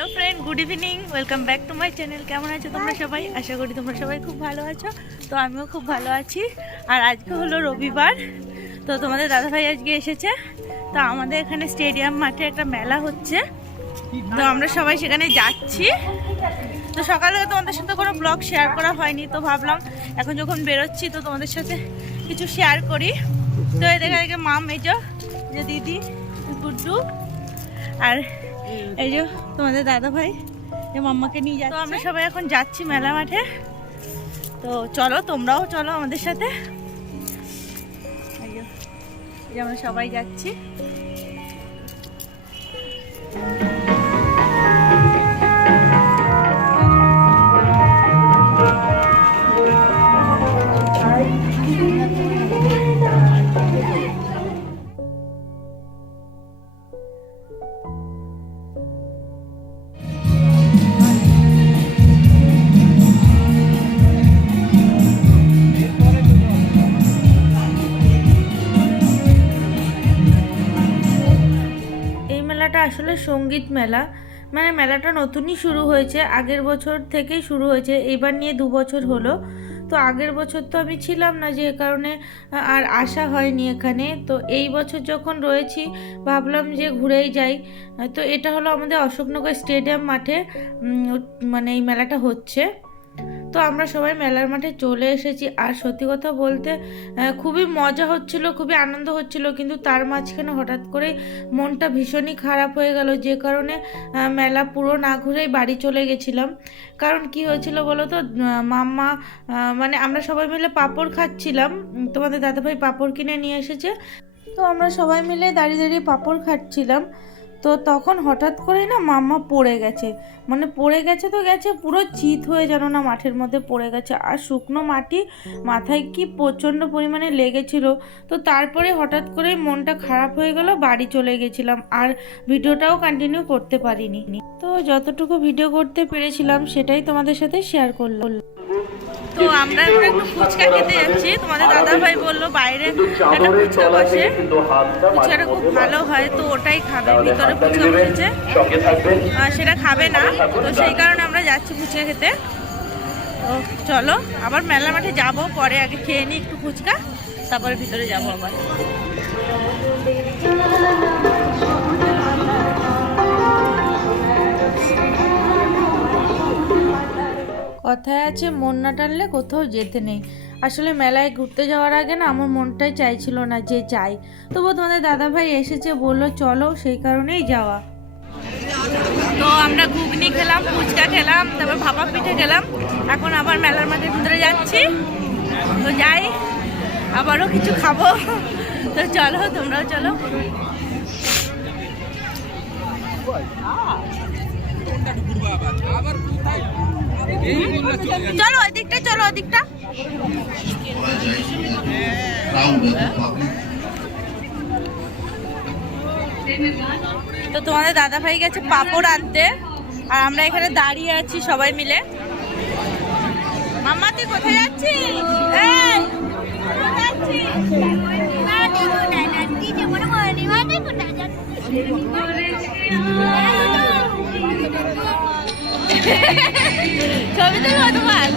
Hello friend good evening welcome back to my channel. কেমন আছো তোমরা সবাই? আশা করি তোমরা সবাই খুব ভালো আছো। তো আমিও খুব ভালো আছি। আর আজকে হলো রবিবার। তো তোমাদের দাদাভাই আজকে এসেছে। তো আমাদের এখানে স্টেডিয়াম মাঠে একটা মেলা হচ্ছে। তো আমরা সবাই সেখানে যাচ্ছি। তো সকালে তোমাদের সাথে কোনো ব্লগ শেয়ার করা হয়নি তো ভাবলাম এখন যখন বেরোচ্ছি তো তোমাদের সাথে কিছু শেয়ার করি। তো এদের মাম এই যে যে দিদি গুড্ডু আর এই যে তোমাদের দাদা ভাই, যে মাম্মাকে নিয়ে যাচ্ছে। আমরা সবাই এখন যাচ্ছি মেলা মাঠে। তো চলো, তোমরাও চলো আমাদের সাথে। আমরা সবাই যাচ্ছি। মেলাটা আসলে সংগীত মেলা। মানে মেলাটা নতুনই শুরু হয়েছে, আগের বছর থেকেই শুরু হয়েছে, এবার নিয়ে দু বছর হলো। তো আগের বছর তো আমি ছিলাম না যে কারণে, আর আসা হয়নি এখানে। তো এই বছর যখন রয়েছি, ভাবলাম যে ঘুরেই যাই। তো এটা হলো আমাদের অশোকনগর স্টেডিয়াম মাঠে মানে এই মেলাটা হচ্ছে। তো আমরা সবাই মেলার মাঠে চলে এসেছি। আর সত্যি কথা বলতে খুবই মজা হচ্ছিল, খুবই আনন্দ হচ্ছিল, কিন্তু তার মাঝখানে হঠাৎ করে মনটা ভীষণই খারাপ হয়ে গেল। যে কারণে মেলা পুরো না ঘুরেই বাড়ি চলে গেছিলাম। কারণ কি হয়েছিল বলো তো মাম্মা মানে আমরা সবাই মিলে পাঁপড় খাচ্ছিলাম। তোমাদের দাদাভাই পাঁপড় কিনে নিয়ে এসেছে। তো আমরা সবাই মিলে দাঁড়িয়ে দাঁড়িয়ে পাঁপড় খাচ্ছিলাম। তো তখন হঠাৎ করেই না মাম্মা পড়ে গেছে। মানে পড়ে গেছে তো গেছে, পুরো চিত হয়ে যেন না মাঠের মধ্যে পড়ে গেছে। আর শুকনো মাটি মাথায় কি প্রচণ্ড পরিমাণে লেগেছিল। তো তারপরে হঠাৎ করে মনটা খারাপ হয়ে গেল, বাড়ি চলে গেছিলাম। আর ভিডিওটাও কন্টিনিউ করতে পারিনি। তো যতটুকু ভিডিও করতে পেরেছিলাম, সেটাই তোমাদের সাথে শেয়ার করলাম। তো আমরা এখন একটু ফুচকা খেতে যাচ্ছি। তোমাদের দাদা ভাই বলল বাইরে একটা ফুচকা বসে। ফুচকাটা খুব ভালো হয় তো ওটাই খাবে ভিতরে ফুচকা বসেছে। আর সেটা খাবে না তো সেই কারণে আমরা যাচ্ছি ফুচকা খেতে। তো চলো আবার মেলা মাঠে যাব পরে আগে খেয়ে নিই একটু ফুচকা তারপরে ভিতরে যাব আবার। কথায় আছে, মন না টানলে কোথাও যেতে নেই। আসলে মেলায় ঘুরতে যাওয়ার আগে না আমার মনটাই চাইছিল না যে যাই। তবু তোমাদের দাদা ভাই এসেছে, বলল, চলো সেই কারণেই যাওয়া। তো আমরা ঘুগনি খেলাম, ফুচকা খেলাম, তারপর ভাপা পিঠে খেলাম এখন আবার মেলার মাঠের ভিতরে যাচ্ছি। তো যাই, আবারও কিছু খাব। তো চলো, তোমরাও চলো। চলো ওই দিকটা চলো ওই দিকটা তো তোমাদের দাদা ভাই গেছে পাপড় আনতে আর আমরা এখানে দাঁড়িয়ে আছি সবাই মিলে মাম্মা তুই কোথায় যাচ্ছিস কোথায় যাচ্ছিস? ছবি তুলবো তোমার